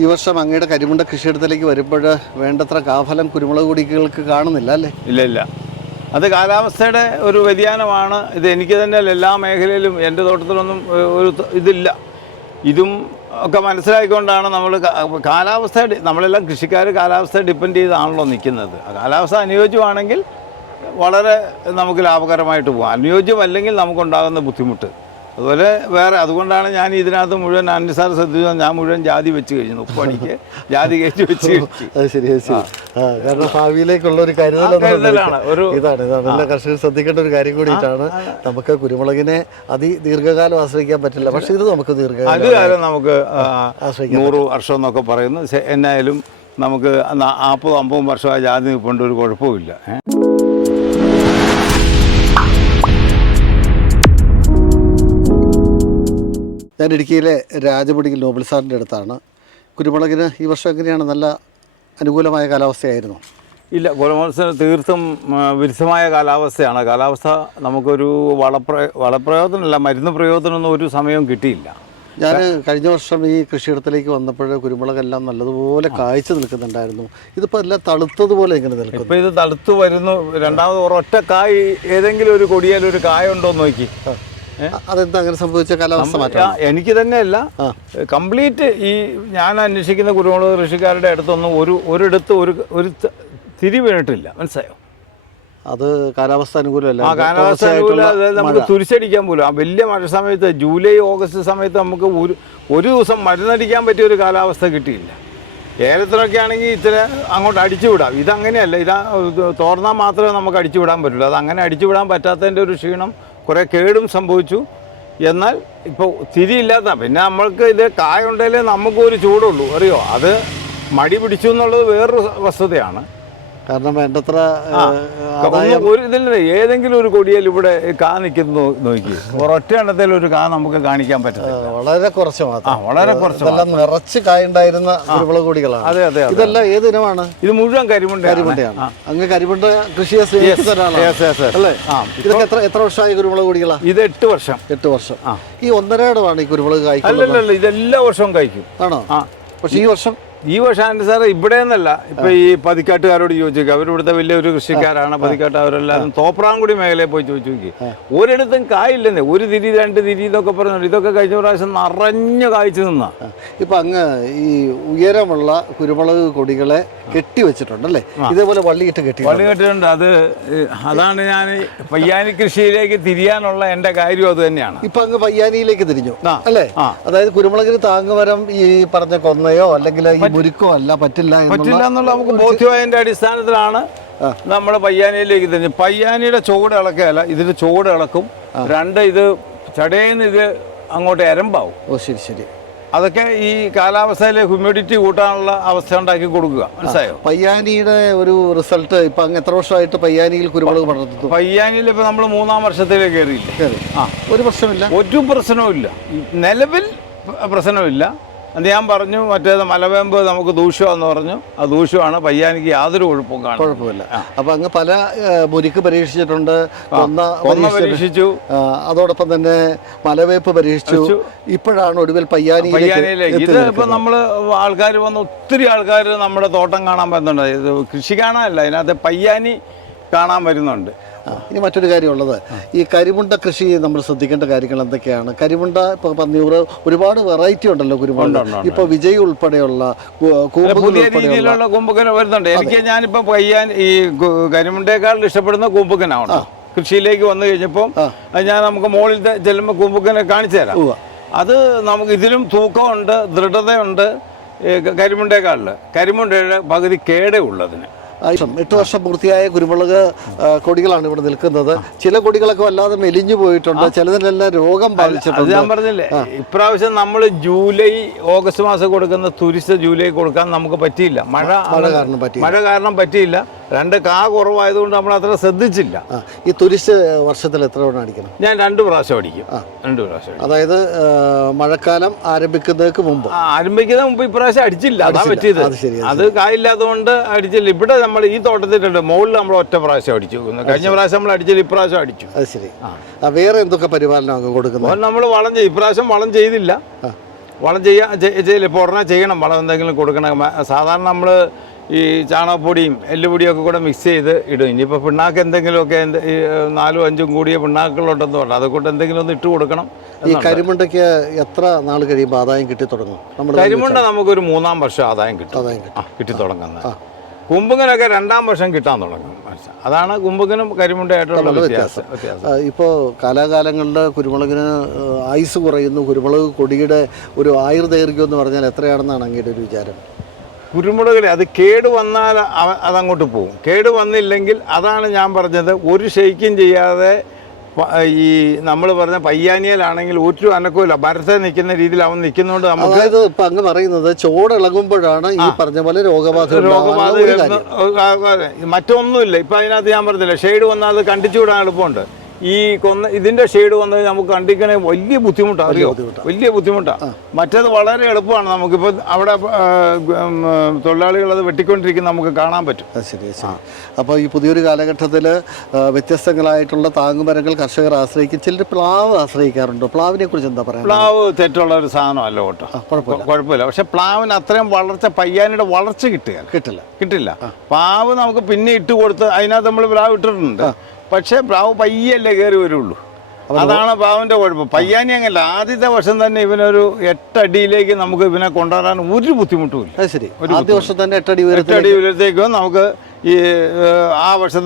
ഈ വർഷം അങ്ങയുടെ കരിമുണ്ട കൃഷിയിടത്തിലേക്ക് വരുമ്പോൾ വേണ്ടത്ര കാഫലം കുരുമുളക് കുടികൾക്ക് കാണുന്നില്ല അല്ലേ? ഇല്ല ഇല്ല. അത് കാലാവസ്ഥയുടെ ഒരു വ്യതിയാനമാണ്. ഇത് എനിക്ക് തന്നെ എല്ലാ മേഖലയിലും എന്റെ തോട്ടത്തിലൊന്നും ഒരു ഇതില്ല. ഇതും ഒക്കെ മനസ്സിലാക്കിക്കൊണ്ടാണ് നമ്മൾ കാലാവസ്ഥ നമ്മളെല്ലാം കൃഷിക്കാർ കാലാവസ്ഥ ഡിപ്പെൻഡ് ചെയ്താണല്ലോ നിൽക്കുന്നത്. കാലാവസ്ഥ അനുയോജ്യമാണെങ്കിൽ വളരെ നമുക്ക് ലാഭകരമായിട്ട് പോകാം. അനുയോജ്യമല്ലെങ്കിൽ നമുക്കുണ്ടാകുന്ന ബുദ്ധിമുട്ട്. അതുപോലെ വേറെ അതുകൊണ്ടാണ് ഞാൻ ഇതിനകത്ത് മുഴുവൻ അൻസാർ ശ്രദ്ധിച്ചു. ഞാൻ മുഴുവൻ ജാതി വെച്ച് കഴിഞ്ഞു. ഉപ്പണിക്ക് ജാതി കയറ്റി വെച്ച് അത് ശരി കാരണം ഭാവിയിലേക്കുള്ള ഒരു കരുതലാണ്. ഒരു- ഇതാണ് ഇതാണ്. എല്ലാ കർഷകർ ശ്രദ്ധിക്കേണ്ട ഒരു കാര്യം കൂടിയിട്ടാണ് നമുക്ക് കുരുമുളകിനെ അതി ദീർഘകാലം ആശ്രയിക്കാൻ പറ്റില്ല. പക്ഷേ ഇത് നമുക്ക് ദീർഘകാലം നമുക്ക് നൂറ് വർഷം എന്നൊക്കെ പറയുന്നു. എന്നായാലും നമുക്ക് നാൽപ്പതും അമ്പതും വർഷമായി ആ ജാതി നിൽപ്പുണ്ട്. ഒരു കുഴപ്പമില്ല ഏ? ഞാൻ ഇടുക്കിയിലെ രാജമുടിയിൽ നോബൽ സാറിന്റെ അടുത്താണ്. കുരുമുളകിന് ഈ വർഷം എങ്ങനെയാണ്? നല്ല അനുകൂലമായ കാലാവസ്ഥയായിരുന്നു. ഇല്ല കുലമത്സരം തീർത്തും വിരുദ്ധമായ കാലാവസ്ഥയാണ്. കാലാവസ്ഥ നമുക്കൊരു വളപ്രയ വളപ്രയോജനമല്ല മരുന്ന് പ്രയോജനമൊന്നും ഒരു സമയവും കിട്ടിയില്ല. ഞാൻ കഴിഞ്ഞ വർഷം ഈ കൃഷിയിടത്തിലേക്ക് വന്നപ്പോൾ കുരുമുളകെല്ലാം നല്ലതുപോലെ കായ്ച്ചു നിൽക്കുന്നുണ്ടായിരുന്നു. ഇതിപ്പോൾ എല്ലാം തളുത്തതുപോലെ ഇങ്ങനെ നിൽക്കും ഇപ്പം ഇത് തളുത്ത് വരുന്നു. രണ്ടാമത് ഒരൊറ്റ കായ് ഏതെങ്കിലും ഒരു കൊടിയാൽ ഒരു കായ ഉണ്ടോ എന്ന് നോക്കി? അതെന്താ അങ്ങനെ സംഭവിച്ച കാലാവസ്ഥ മാറ്റം? എനിക്ക് തന്നെയല്ല. കംപ്ലീറ്റ് ഈ ഞാൻ അന്വേഷിക്കുന്ന കുരുമുളക് കൃഷിക്കാരുടെ അടുത്തൊന്നും ഒരു ഒരിടത്ത് ഒരു ഒരു തിരി വീണിട്ടില്ല. മനസ്സിലായോ? അത് കാലാവസ്ഥ അനുകൂലമല്ല. ആ കാലാവസ്ഥ അനുകൂലം. നമുക്ക് തുരിശടിക്കാൻ പോലും ആ വലിയ മഴ സമയത്ത് ജൂലൈ ഓഗസ്റ്റ് സമയത്ത് നമുക്ക് ഒരു ഒരു ദിവസം മരുന്നടിക്കാൻ പറ്റിയ ഒരു കാലാവസ്ഥ കിട്ടിയില്ല. ഏലത്തിനൊക്കെ ആണെങ്കിൽ ഇത്ര അങ്ങോട്ട് അടിച്ചു വിടാം. ഇതങ്ങനെയല്ല. ഇതാ ഇത് തോർന്നാൽ മാത്രമേ നമുക്ക് അടിച്ചുവിടാൻ പറ്റുള്ളൂ. അത് അങ്ങനെ അടിച്ചുവിടാൻ പറ്റാത്തതിന്റെ ഒരു ക്ഷീണം കുറേ കേടും സംഭവിച്ചു. എന്നാൽ ഇപ്പോൾ തിരിയില്ലാത്ത പിന്നെ നമ്മൾക്ക് ഇത് കായ ഉണ്ടെങ്കിലേ നമുക്കൊരു ചൂടുള്ളൂ. അറിയോ? അത് മടി പിടിച്ചു എന്നുള്ളത് വേറൊരു വസ്തുതയാണ്. കാരണം വേണ്ടത്ര. ഒരു ഇതിൽ ഏതെങ്കിലും ഒരു കൊടിയിൽ ഇവിടെ കാ നിൽക്കുന്നു നോക്കി. ഒരൊറ്റ എണ്ണത്തിൽ ഒരു കാ നമുക്ക് കാണിക്കാൻ പറ്റും വളരെ കുറച്ച് മാത്രം. വളരെ കുറച്ച് ഇതെല്ലാം നിറച്ച് കായുണ്ടായിരുന്ന കുരുമുളക് കൊടികളാണ്. അതെ അതെ ഇതെല്ലാം ഏത് ഇനമാണ്? ഇത് മുഴുവൻ കരിമുണ്ട കരിമുണ്ടയാണ്. അങ്ങ് കരിമുണ്ട കൃഷിയെ ഒരാളാണ്. അല്ലേ? ഇതൊക്കെ എത്ര എത്ര വർഷമായി കുരുമുളക് കൊടികളാണ് ഇത് എട്ട് വർഷം. എട്ട് വർഷം. ഈ ഒന്നരടമാണ് ഈ കുരുമുളക് കായ്ക്കുന്നത്. ഇതെല്ലാ വർഷവും കഴിക്കും ആണോ? പക്ഷെ ഈ വർഷം ഈ വർഷം സാർ സാറ് ഇവിടെ നിന്നല്ല ഇപ്പൊ ഈ പതിക്കാട്ടുകാരോട് ചോദിച്ചു അവരിവിടുത്തെ വലിയൊരു കൃഷിക്കാരാണ് പതിക്കാട്ട്. അവരെല്ലാവരും തോപ്രാംകുടി മേഖലയിൽ പോയി ചോദിച്ചു നോക്കി. ഒരിടത്തും കായില്ലെന്നേ. ഒരു തിരി രണ്ട് തിരി ഇതൊക്കെ പറഞ്ഞു ഇതൊക്കെ കഴിഞ്ഞ പ്രാവശ്യം നിറഞ്ഞു കായ്ച്ചു നിന്നാ. ഇപ്പൊ അങ്ങ് ഈ ഉയരമുള്ള കുരുമുളക് കൊടികളെ കെട്ടിവെച്ചിട്ടുണ്ടല്ലേ ഇതേപോലെ വള്ളിയിട്ട് കെട്ടി വള്ളി കെട്ടിട്ടുണ്ട് അത് അതാണ് ഞാൻ പയ്യാനി കൃഷിയിലേക്ക് തിരിയാനുള്ള എന്റെ കാര്യം അത് തന്നെയാണ്. ഇപ്പൊ അങ്ങ് പയ്യാനിയിലേക്ക് തിരിഞ്ഞു. അല്ലേ? അതായത് കുരുമുളകിന് താങ്ങുമരം ഈ പറഞ്ഞ കൊന്നയോ അല്ലെങ്കിൽ ഈ പറ്റില്ല പറ്റില്ല എന്നുള്ള നമുക്ക് ബോധ്യമായതിന്റെ അടിസ്ഥാനത്തിലാണ് നമ്മുടെ പയ്യാനിയിലേക്ക് തന്നെ പയ്യാനിയുടെ ചുവട് ഇളക്കുകയല്ല ഇതിന്റെ ചുവട് ഇളക്കും. രണ്ട് ഇത് ചടേന്ന് ഇത് അങ്ങോട്ട് എരമ്പാവും. ഓ ശരി ശരി. അതൊക്കെ ഈ കാലാവസ്ഥയിലെ ഹ്യൂമിഡിറ്റി കൂട്ടാനുള്ള അവസ്ഥ ഉണ്ടാക്കി കൊടുക്കുക. മനസ്സിലായോ? പയ്യാനിയുടെ ഒരു റിസൾട്ട് ഇപ്പൊ അങ്ങ് എത്ര വർഷമായിട്ട് പയ്യാനിയിൽ കുരുമുളക് പടർത്തുന്നു പയ്യാനിയിൽ ഇപ്പൊ നമ്മൾ മൂന്നാം വർഷത്തിലേക്ക് കയറിയില്ലേ? ആ. ഒരു പ്രശ്നമില്ല. ഒരു പ്രശ്നവും ഇല്ല നിലവിൽ പ്രശ്നമില്ല. അത് ഞാൻ പറഞ്ഞു മറ്റേത് മലവേമ്പ് നമുക്ക് ദൂഷ്യമാണെന്ന് പറഞ്ഞു. ആ ദൂഷ്യമാണ് പയ്യാനിക്ക് യാതൊരു കുഴപ്പവും കാണും കുഴപ്പമില്ല. അപ്പൊ അങ്ങ് പല മുരിക്ക് പരീക്ഷിച്ചിട്ടുണ്ട് കൊന്ന. പരീക്ഷിച്ചു. അതോടൊപ്പം തന്നെ മലവേപ്പ് പരീക്ഷിച്ചു. ഇപ്പോഴാണ് ഒടുവിൽ പയ്യാനി പയ്യാനിയിലേക്ക്. ഇത് ഇപ്പം നമ്മൾ ആൾക്കാർ വന്ന് ഒത്തിരി ആൾക്കാർ നമ്മുടെ തോട്ടം കാണാൻ വരുന്നുണ്ട്. ഇത് കൃഷി കാണാനല്ല അതിനകത്ത് പയ്യാനി കാണാൻ വരുന്നുണ്ട്. ഇനി മറ്റൊരു കാര്യമുള്ളത് ഈ കരിമുണ്ട കൃഷി നമ്മൾ ശ്രദ്ധിക്കേണ്ട കാര്യങ്ങൾ എന്തൊക്കെയാണ്? കരിമുണ്ട ഇപ്പൊ പന്നിയൂറ് ഒരുപാട് വെറൈറ്റി ഉണ്ടല്ലോ കുരുമുണ്ട. ഇപ്പൊ വിജയ് ഉൾപ്പെടെയുള്ള പുതിയ രീതിയിലുള്ള കുമ്പുക്കൻ വരുന്നുണ്ട്. എനിക്ക് ഞാനിപ്പോ പയ്യാൻ ഈ കരിമുണ്ടേക്കാൾ ഇഷ്ടപ്പെടുന്ന കൂമ്പുക്കനാണ് കൃഷിയിലേക്ക് വന്നു കഴിഞ്ഞപ്പോൾ ഞാൻ നമുക്ക് മുകളിൽ ചെല്ലുമ്പോൾ കൂമ്പുക്കനെ കാണിച്ചു തരാം. അത് നമുക്ക് ഇതിലും തൂക്കമുണ്ട് ദൃഢതയുണ്ട് കരിമുണ്ടേക്കാളിൽ കരിമുണ്ടയുടെ പകുതി കേടേ ഉള്ളതിന്. എട്ട് വർഷം പൂർത്തിയായ കുരുമുളക് കൊടികളാണ് ഇവിടെ നിൽക്കുന്നത്. ചില കൊടികളൊക്കെ വല്ലാതെ മെലിഞ്ഞു പോയിട്ടുണ്ട്. ചിലതിനെല്ലാം രോഗം ബാധിച്ചിട്ടുണ്ട്. ഞാൻ പറഞ്ഞില്ലേ ഇപ്രാവശ്യം നമ്മൾ ജൂലൈ ഓഗസ്റ്റ് മാസം കൊടുക്കുന്ന തുരിശ് ജൂലൈ കൊടുക്കാൻ നമുക്ക് പറ്റിയില്ല. മഴ മഴ കാരണം പറ്റിയില്ല. രണ്ട് കാ കുറവായതുകൊണ്ട് നമ്മൾ അത്ര ശ്രദ്ധിച്ചില്ല. ഈ തുരിശ് വർഷത്തിൽ എത്ര തവണ അടിക്കണം? ഞാൻ രണ്ട് പ്രാവശ്യം അടിക്കും. രണ്ട് പ്രാവശ്യം അതായത് മഴക്കാലം ആരംഭിക്കുന്നതിന് മുമ്പ്. ആരംഭിക്കുന്ന മുമ്പ് ഇപ്രാവശ്യം അടിച്ചില്ല. അതാ പറ്റിയത്. അത് കായില്ലാത്തതുകൊണ്ട് അടിച്ചില്ല. ഇവിടെ നമ്മൾ ഈ തോട്ടത്തിലുണ്ട്. മുകളിൽ നമ്മൾ ഒറ്റ പ്രാവശ്യം അടിച്ചു. കഴിഞ്ഞ പ്രാവശ്യം നമ്മൾ അടിച്ചില്ല ഇപ്രാവശ്യം അടിച്ചു. അത് ശരി. വേറെ എന്തൊക്കെ പരിപാലനം കൊടുക്കുന്നത്? നമ്മൾ വളം ചെയ്യും ഇപ്രാവശ്യം വളം ചെയ്തില്ല. വളം ചെയ്യാ ചെയ്യില്ല? ഉടനെ ചെയ്യണം. വളം എന്തെങ്കിലും കൊടുക്കണം. സാധാരണ നമ്മൾ ഈ ചാണകപ്പൊടിയും എല്ലുപൊടിയും ഒക്കെ കൂടെ മിക്സ് ചെയ്ത് ഇടും. ഇനിയിപ്പോൾ പിണ്ണാക്ക് എന്തെങ്കിലുമൊക്കെ എന്ത് ഈ നാലും അഞ്ചും കൂടിയ പിണ്ണാക്കുകളുണ്ടെന്ന് പറഞ്ഞു. അതുകൊണ്ട് എന്തെങ്കിലും ഒന്ന് ഇട്ട് കൊടുക്കണം ഈ കരിമുണ്ടയ്ക്ക് എത്ര നാൾ കഴിയുമ്പോൾ ആദായം കിട്ടി തുടങ്ങും? നമ്മുടെ കരിമുണ്ട നമുക്കൊരു മൂന്നാം വർഷം ആദായം കിട്ടും. ആദായം ആ കിട്ടി തുടങ്ങുന്നത്. കുമ്പുങ്ങനൊക്കെ രണ്ടാം വർഷം കിട്ടാൻ തുടങ്ങും. അതാണ് കുമ്പുങ്ങനും കരിമുണ്ടയായിട്ടുള്ള വ്യത്യാസം. ഇപ്പോൾ കാലാകാലങ്ങളിൽ കുരുമുളകിന് ആയുസ് കുറയുന്നു. കുരുമുളക് കൊടിയുടെ ഒരു ആയുർദൈർഘ്യം എന്ന് പറഞ്ഞാൽ എത്രയാണെന്നാണ് അങ്ങയുടെ ഒരു വിചാരം? കുരുമുളകിൽ അത് കേട് വന്നാൽ അതങ്ങോട്ട് പോകും കേട് വന്നില്ലെങ്കിൽ അതാണ് ഞാൻ പറഞ്ഞത്. ഒരു ഷെയ്ക്കും ചെയ്യാതെ ഈ നമ്മൾ പറഞ്ഞ പയ്യാനിയലാണെങ്കിൽ ഒരു അനക്കമില്ല മരത്തെ നിൽക്കുന്ന രീതിയിൽ അവൻ നിൽക്കുന്നതുകൊണ്ട് നമുക്ക് അതായത് ഇപ്പൊ അങ്ങ് പറയുന്നത് ചോടിളകുമ്പോഴാണ് ഈ പറഞ്ഞ പോലെ രോഗബാധ രോഗബാധ മറ്റൊന്നുമില്ല. ഇപ്പം അതിനകത്ത് ഞാൻ പറഞ്ഞില്ല ഷെയ്ഡ് വന്നാൽ അത് കണ്ടിച്ചു വിടാൻ എളുപ്പമുണ്ട്. ഈ കൊന്ന ഇതിന്റെ ഷെയ്ഡ് വന്നത് നമുക്ക് കണ്ടിക്കണേ വലിയ ബുദ്ധിമുട്ടാണ് അറിയോ? വലിയ ബുദ്ധിമുട്ടാണ് മറ്റേത് വളരെ എളുപ്പമാണ് നമുക്കിപ്പോൾ അവിടെ തൊഴിലാളികൾ അത് വെട്ടിക്കൊണ്ടിരിക്കുന്ന നമുക്ക് കാണാൻ പറ്റും. ശരി ശരി. അപ്പോൾ ഈ പുതിയൊരു കാലഘട്ടത്തിൽ വ്യത്യസ്തങ്ങളായിട്ടുള്ള താങ്ങുമരങ്ങൾ കർഷകർ ആശ്രയിക്കും. ചിലർ പ്ലാവ് ആശ്രയിക്കാറുണ്ടോ. പ്ലാവിനെ കുറിച്ച് എന്താ പറയാ പ്ലാവ് തെറ്റുള്ള ഒരു സാധനമല്ല കേട്ടോ. കുഴപ്പമില്ല. കുഴപ്പമില്ല. പക്ഷെ പ്ലാവിന് അത്രയും വളർച്ച പയ്യാനിയുടെ വളർച്ച കിട്ടുക കിട്ടില്ല. കിട്ടില്ല. പ്ലാവ് നമുക്ക് പിന്നെ ഇട്ട് കൊടുത്ത് അതിനകത്ത് നമ്മൾ പ്ലാവ് ഇട്ടിട്ടുണ്ട്. പക്ഷേ പ്ലാവ് പയ്യല്ലേ കയറി വരുള്ളൂ. അതാണ് പ്ലാവിന്റെ കുഴപ്പം. പയ്യാനി അങ്ങല്ല. ആദ്യത്തെ വർഷം തന്നെ ഇവനൊരു എട്ടടിയിലേക്ക് നമുക്ക് ഇവനെ കൊണ്ടുവരാൻ ഒരു ബുദ്ധിമുട്ടുമില്ല ശരി. ആദ്യ വർഷം തന്നെ എട്ടടി എട്ടടി ഉയരത്തേക്കും നമുക്ക് ഈ ആ വർഷം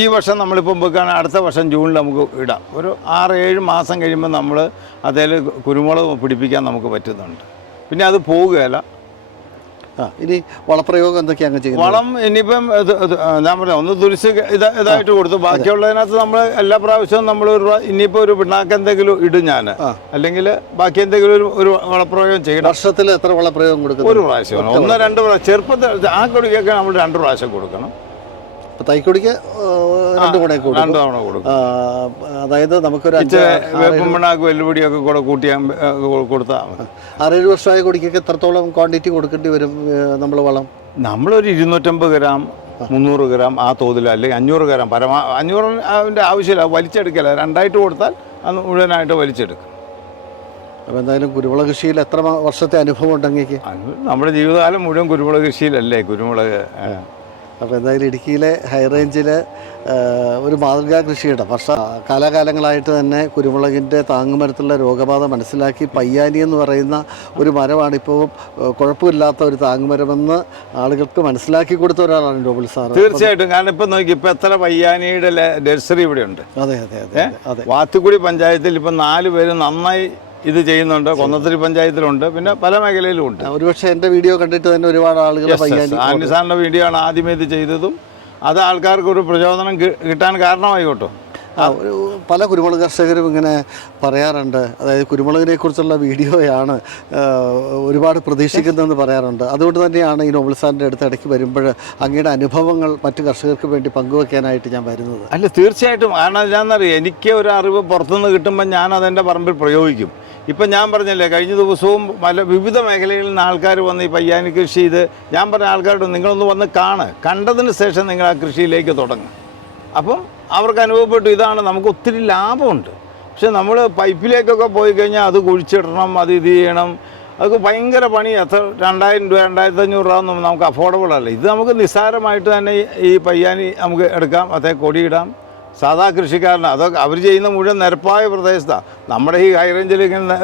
ഈ വർഷം നമ്മളിപ്പം വെക്കുകയാണെങ്കിൽ അടുത്ത വർഷം ജൂണിൽ നമുക്ക് ഇടാം. ഒരു ആറ് ഏഴ് മാസം കഴിയുമ്പോൾ നമ്മൾ അതിൽ കുരുമുളക് പിടിപ്പിക്കാൻ നമുക്ക് പറ്റുന്നുണ്ട്. പിന്നെ അത് പോവുകയല്ല. ഇനി വളപ്രയോഗം എന്തൊക്കെയാണ് ചെയ്യുന്നത്? വളം ഇനിയിപ്പം ഞാൻ പറയാം ഒന്ന് തുരിശ് ഇത് ഇതായിട്ട് കൊടുത്തു. ബാക്കിയുള്ളതിനകത്ത് നമ്മൾ എല്ലാ പ്രാവശ്യവും നമ്മൾ ഒരു ഇനിയിപ്പോൾ ഒരു പിണ്ണാക്ക് എന്തെങ്കിലും ഇടും ഞാൻ അല്ലെങ്കിൽ ബാക്കി എന്തെങ്കിലും ഒരു ഒരു വളപ്രയോഗം ചെയ്യണം. വർഷത്തിൽ എത്ര വളപ്രയോഗം കൊടുക്കും ഒരു പ്രാവശ്യം. ഒന്ന് രണ്ട് പ്രാവശ്യം. ചെറുപ്പത്തിൽ ആ കൊടുക്കൊക്കെ നമ്മൾ രണ്ട് പ്രാവശ്യം കൊടുക്കണം. ഇപ്പൊ തൈക്കൊടിക്ക് രണ്ടു കൂടെ കൊടുക്കും. രണ്ട് തവണ കൊടുക്കും. അതായത് നമുക്കൊരു അഞ്ച് ഇച്ചിരി വേപ്പും പിണ്ണാക്കും എല്ലുപൊടിയൊക്കെ കൂടെ കൂട്ടിയാൽ കൊടുത്താൽ മതി. ആറേഴ് വർഷമായ കൊടിക്കൊക്കെ എത്രത്തോളം ക്വാണ്ടിറ്റി കൊടുക്കേണ്ടി വരും നമ്മൾ വളം? നമ്മളൊരു ഇരുന്നൂറ്റമ്പത് ഗ്രാം മുന്നൂറ് ഗ്രാം ആ തോതിൽ അല്ലെങ്കിൽ അഞ്ഞൂറ് ഗ്രാം പരമാ അഞ്ഞൂറിന്റെ ആവശ്യമില്ല വലിച്ചെടുക്കല രണ്ടായിട്ട് കൊടുത്താൽ അത് മുഴുവനായിട്ട് വലിച്ചെടുക്കും. അപ്പോൾ എന്തായാലും കുരുമുളക് കൃഷിയിൽ എത്ര വർഷത്തെ അനുഭവം ഉണ്ടെങ്കിൽ? നമ്മുടെ ജീവിതകാലം മുഴുവൻ കുരുമുളക് കൃഷിയിലല്ലേ കുരുമുളക് അപ്പോൾ എന്തായാലും ഇടുക്കിയിലെ ഹൈ റേഞ്ചിൽ ഒരു മാതൃകാ കൃഷിയുടെ. വർഷ കാലാകാലങ്ങളായിട്ട് തന്നെ കുരുമുളകിന്റെ താങ്ങുമരത്തുള്ള രോഗബാധ മനസ്സിലാക്കി പയ്യാനി എന്ന് പറയുന്ന ഒരു മരമാണ് ഇപ്പോൾ കുഴപ്പമില്ലാത്ത ഒരു താങ്ങുമരമെന്ന് ആളുകൾക്ക് മനസ്സിലാക്കി കൊടുത്ത ഒരാളാണ് ഡോബിൾ സാർ. തീർച്ചയായിട്ടും. കാരണം ഇപ്പം നോക്കി ഇപ്പം എത്ര പയ്യാനിയുടെ നഴ്സറി ഇവിടെ ഉണ്ട് അതെ അതെ അതെ അതെ. വാത്തുക്കുടി പഞ്ചായത്തിൽ ഇപ്പം നാല് പേര് നന്നായി ഇത് ചെയ്യുന്നുണ്ട്. കൊന്നത്തിരി പഞ്ചായത്തിലുണ്ട്. പിന്നെ പല മേഖലയിലും ഉണ്ട്. ഒരുപക്ഷെ എന്റെ വീഡിയോ കണ്ടിട്ട് തന്നെ ഒരുപാട് ആളുകൾ സാറിന്റെ വീഡിയോ ആണ് ആദ്യമേ ഇത് ചെയ്തതും. അത് ആൾക്കാർക്ക് ഒരു പ്രചോദനം കിട്ടാൻ കാരണമായി കേട്ടോ. പല കുരുമുളക് കർഷകരും ഇങ്ങനെ പറയാറുണ്ട്. അതായത് കുരുമുളകിനെ കുറിച്ചുള്ള വീഡിയോയാണ് ഒരുപാട് പ്രതീക്ഷിക്കുന്നതെന്ന് പറയാറുണ്ട്. അതുകൊണ്ട് തന്നെയാണ് ഈ നോബൽ സാറിന്റെ അടുത്ത് ഇടയ്ക്ക് വരുമ്പോൾ അങ്ങയുടെ അനുഭവങ്ങൾ മറ്റു കർഷകർക്ക് വേണ്ടി പങ്കുവെക്കാനായിട്ട് ഞാൻ വരുന്നത്. അല്ല തീർച്ചയായിട്ടും. കാരണം എന്താണെന്നറിയാം? എനിക്ക് ഒരു അറിവ് പുറത്തുനിന്ന് കിട്ടുമ്പോൾ ഞാൻ അതെന്റെ പറമ്പിൽ പ്രയോഗിക്കും. ഇപ്പം ഞാൻ പറഞ്ഞല്ലേ കഴിഞ്ഞ ദിവസവും പല വിവിധ മേഖലകളിൽ നിന്ന് ആൾക്കാർ വന്ന് ഈ പയ്യാനി കൃഷി ചെയ്ത് ഞാൻ പറഞ്ഞ ആൾക്കാരോട് നിങ്ങളൊന്ന് വന്ന് കാണ്. കണ്ടതിന് ശേഷം നിങ്ങൾ ആ കൃഷിയിലേക്ക് തുടങ്ങും. അപ്പം അവർക്ക് അനുഭവപ്പെട്ടു ഇതാണ് നമുക്ക് ഒത്തിരി ലാഭമുണ്ട്. പക്ഷെ നമ്മൾ പൈപ്പിലേക്കൊക്കെ പോയി കഴിഞ്ഞാൽ അത് കുഴിച്ചിടണം അത് ഇത് ചെയ്യണം. അതൊക്കെ ഭയങ്കര പണി എത്ര രണ്ടായിരം രൂപ രണ്ടായിരത്തി അഞ്ഞൂറ് രൂപ ഒന്നും നമുക്ക് അഫോർഡബിൾ അല്ല. ഇത് നമുക്ക് നിസ്സാരമായിട്ട് തന്നെ ഈ- പയ്യാനി നമുക്ക് എടുക്കാം അതേ കൊടിയിടാം സാധാ കൃഷിക്കാരന്. അതൊക്കെ അവർ ചെയ്യുന്ന മുഴുവൻ നിരപ്പായ പ്രദേശത്താണ് നമ്മുടെ ഈ ഹൈറേഞ്ചിൽ ഇങ്ങനെ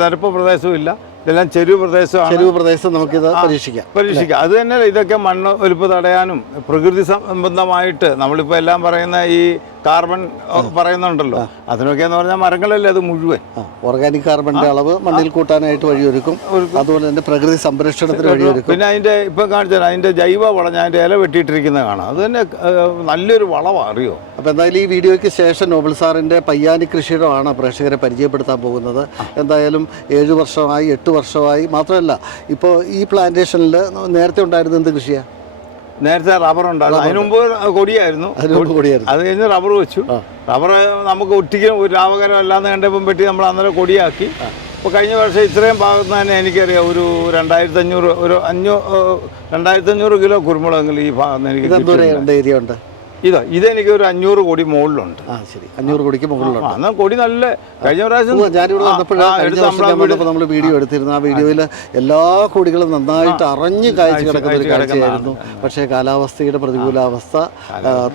നിരപ്പ് പ്രദേശവും ഇല്ല. ഇതെല്ലാം ചെരുവ് പ്രദേശമാണ്. ചെരുവ് പ്രദേശം നമുക്കിത് പരീക്ഷിക്കാം. പരീക്ഷിക്കാം. അത് തന്നെ ഇതൊക്കെ മണ്ണ് ഒലിപ്പ് തടയാനും പ്രകൃതി സംബന്ധമായിട്ട് നമ്മളിപ്പോൾ എല്ലാം പറയുന്ന ഈ കാർബൺ പറയുന്നുണ്ടല്ലോ. അതിനൊക്കെ എന്ന് പറഞ്ഞാൽ മരങ്ങളല്ലേ അത് മുഴുവൻ? ഓർഗാനിക് കാർബണിന്റെ അളവ് മണ്ണിൽ കൂട്ടാനായിട്ട് വഴിയൊരുക്കും. അതുപോലെ തന്നെ പ്രകൃതി സംരക്ഷണത്തിന് വഴിയൊരുക്കും. പിന്നെ അതിന്റെ ഇപ്പം കാണിച്ചാൽ അതിന്റെ ജൈവ വളം ഞാൻ ഇല വെട്ടിയിട്ടിരിക്കുന്നത് കാണാം. അത് തന്നെ നല്ലൊരു വളമാണ് അറിയോ? അപ്പോൾ എന്തായാലും ഈ വീഡിയോയ്ക്ക് ശേഷം നോബൽ സാറിന്റെ പയ്യാനി കൃഷിയിടമാണ് പ്രേക്ഷകരെ പരിചയപ്പെടുത്താൻ പോകുന്നത്. എന്തായാലും ഏഴ് വർഷമായി എട്ട് വർഷമായി മാത്രമല്ല ഇപ്പോൾ ഈ പ്ലാന്റേഷനിൽ നേരത്തെ ഉണ്ടായിരുന്നത് എന്ത് കൃഷിയാണ് നേരത്തെ റബ്ബർ ഉണ്ടായിരുന്നു. അതിനു മുമ്പ് കൊടിയായിരുന്നു. അത് കഴിഞ്ഞ് റബ്ബർ വെച്ചു. റബ്ബർ നമുക്ക് ഒട്ടിക്കും ഒരു ലാഭകരം അല്ലാന്ന് കണ്ടപ്പം വെട്ടി നമ്മൾ അന്നേരം കൊടിയാക്കി. അപ്പോൾ കഴിഞ്ഞ വർഷം ഇത്രയും ഭാഗത്ത് തന്നെ എനിക്കറിയാം ഒരു രണ്ടായിരത്തി അഞ്ഞൂറ് ഒരു അഞ്ഞൂ രണ്ടായിരത്തി അഞ്ഞൂറ് കിലോ കുരുമുളകെങ്കിലും ഈ ഭാഗത്ത് എനിക്ക് ഏരിയ ഉണ്ട്? ഇതാ ഇതെനിക്ക് ഒരു അഞ്ഞൂറ് കോടി മുകളിലുണ്ട്. ആ ശരി. അഞ്ഞൂറ് കോടിക്ക് മുകളിലുണ്ട്. എന്നാൽ കോടി നല്ല കഴിഞ്ഞ പ്രാവശ്യം ഞാനിവിടെ വന്നപ്പോഴാണ് നമ്മൾ വീഡിയോ എടുത്തിരുന്നു. ആ വീഡിയോയിൽ എല്ലാ കോടികളും നന്നായിട്ട് അറിഞ്ഞ് കാഴ്ച കിടക്കുന്ന ഒരു കാഴ്ച കാഴ്ചയായിരുന്നു. പക്ഷേ കാലാവസ്ഥയുടെ പ്രതികൂലാവസ്ഥ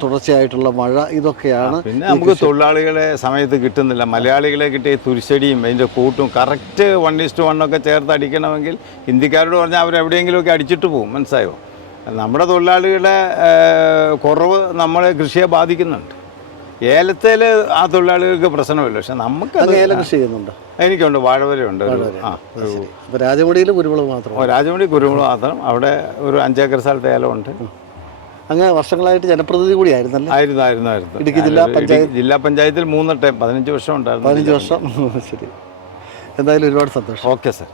തുടർച്ചയായിട്ടുള്ള മഴ ഇതൊക്കെയാണ് പിന്നെ നമുക്ക് തൊഴിലാളികളെ സമയത്ത് കിട്ടുന്നില്ല. മലയാളികളെ കിട്ടിയ തുരിശടിയും അതിന്റെ കൂട്ടും കറക്റ്റ് വൺ ഇസ്റ്റ് വണ്ണൊക്കെ ചേർത്ത് അടിക്കണമെങ്കിൽ ഹിന്ദിക്കാരോട് പറഞ്ഞാൽ അവരെവിടെയെങ്കിലുമൊക്കെ അടിച്ചിട്ട് പോകും. മനസ്സിലായോ? നമ്മുടെ തൊഴിലാളികളുടെ കുറവ് നമ്മളെ കൃഷിയെ ബാധിക്കുന്നുണ്ട്. ഏലത്തേൽ ആ തൊഴിലാളികൾക്ക് പ്രശ്നമില്ല. പക്ഷെ നമുക്ക് ഏലം കൃഷി ചെയ്യുന്നുണ്ട്? എനിക്കുണ്ട് വാഴവരയുണ്ട്. ആ രാജമുടിയിൽ കുരുമുളക് മാത്രം. ഓ, രാജമുടി കുരുമുളക് മാത്രം. അവിടെ ഒരു അഞ്ചേക്കർ സ്ഥലത്ത് ഏലമുണ്ട്. അങ്ങ് വർഷങ്ങളായിട്ട് ജനപ്രതിനിധി കൂടി ആയിരുന്നു ആയിരുന്നു ആയിരുന്നു. ഇടുക്കി ജില്ലാ പഞ്ചായത്ത് ജില്ലാ പഞ്ചായത്തിൽ മൂന്ന് ടൈം പതിനഞ്ച് വർഷം ഉണ്ടായിരുന്നു. പതിനഞ്ച് വർഷം. ശരി. എന്തായാലും ഒരുപാട് സന്തോഷം. Okay sir.